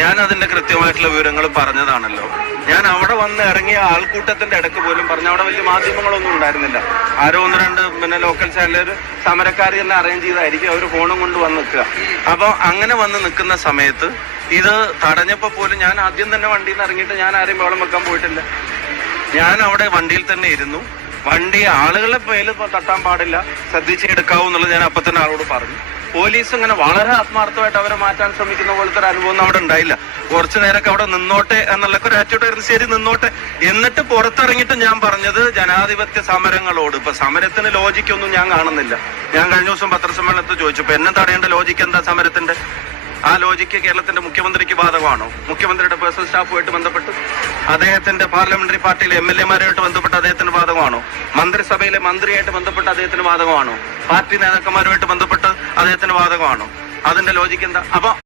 ഞാൻ അതിന്റെ കൃത്യമായിട്ടുള്ള വിവരങ്ങൾ പറഞ്ഞതാണല്ലോ. ഞാൻ അവിടെ വന്ന് ഇറങ്ങിയ ആൾക്കൂട്ടത്തിന്റെ ഇടയ്ക്ക് പോലും പറഞ്ഞു, അവിടെ വലിയ മാധ്യമങ്ങളൊന്നും ഉണ്ടായിരുന്നില്ല. ആരോ ഒന്ന് രണ്ട് ലോക്കൽ ചാനലർ സമരക്കാർ തന്നെ അറേഞ്ച് ചെയ്തായിരിക്കും അവർ ഫോണും കൊണ്ട് വന്ന് നിൽക്കുക. അപ്പൊ അങ്ങനെ വന്ന് നിൽക്കുന്ന സമയത്ത് ഇത് തടഞ്ഞപ്പോ പോലും ഞാൻ ആദ്യം തന്നെ വണ്ടിയിൽ നിന്ന് ഇറങ്ങിയിട്ട് ഞാൻ ആരെയും വെള്ളം വെക്കാൻ പോയിട്ടില്ല. ഞാൻ അവിടെ വണ്ടിയിൽ തന്നെ ഇരുന്നു. വണ്ടി ആളുകളെ മേല് തട്ടാൻ പാടില്ല, ശ്രദ്ധിച്ചെടുക്കാവൂ എന്നുള്ളത് ഞാൻ അപ്പൊ തന്നെ ആളോട് പറഞ്ഞു. പോലീസ് ഇങ്ങനെ വളരെ ആത്മാർത്ഥമായിട്ട് അവരെ മാറ്റാൻ ശ്രമിക്കുന്ന പോലത്തെ ഒരു അനുഭവം അവിടെ ഉണ്ടായില്ല. കുറച്ചു നേരമൊക്കെ അവിടെ നിന്നോട്ടെ എന്നുള്ള ഒരു ആറ്റിറ്റ്യൂഡ്, ശരി നിന്നോട്ടെ. എന്നിട്ട് പുറത്തിറങ്ങിയിട്ട് ഞാൻ പറഞ്ഞത് ജനാധിപത്യ സമരങ്ങളോട് ഇപ്പൊ സമരത്തിന് ലോജിക്കൊന്നും ഞാൻ കാണുന്നില്ല. ഞാൻ കഴിഞ്ഞ ദിവസം പത്രസമ്മേളനത്തിൽ ചോദിച്ചു, ഇപ്പൊ എന്നെ തടയേണ്ട ലോജിക്ക് എന്താ സമരത്തിന്റെ? ആ ലോജിക്ക് കേരളത്തിന്റെ മുഖ്യമന്ത്രിക്ക് ബാധകമാണോ? മുഖ്യമന്ത്രിയുടെ പേഴ്സണൽ സ്റ്റാഫുമായിട്ട് ബന്ധപ്പെട്ട്, അദ്ദേഹത്തിന്റെ പാർലമെന്ററി പാർട്ടിയിലെ MLA-മാരുമായിട്ട് ബന്ധപ്പെട്ട് അദ്ദേഹത്തിന് ബാധകമാണോ? മന്ത്രിസഭയിലെ മന്ത്രിയായിട്ട് ബന്ധപ്പെട്ട് അദ്ദേഹത്തിന് ബാധകമാണോ? പാർട്ടി നേതാക്കന്മാരുമായിട്ട് ബന്ധപ്പെട്ട് അദ്ദേഹത്തിന് ബാധകമാണോ? അതിന്റെ ലോജിക്ക് എന്താ? അപ്പൊ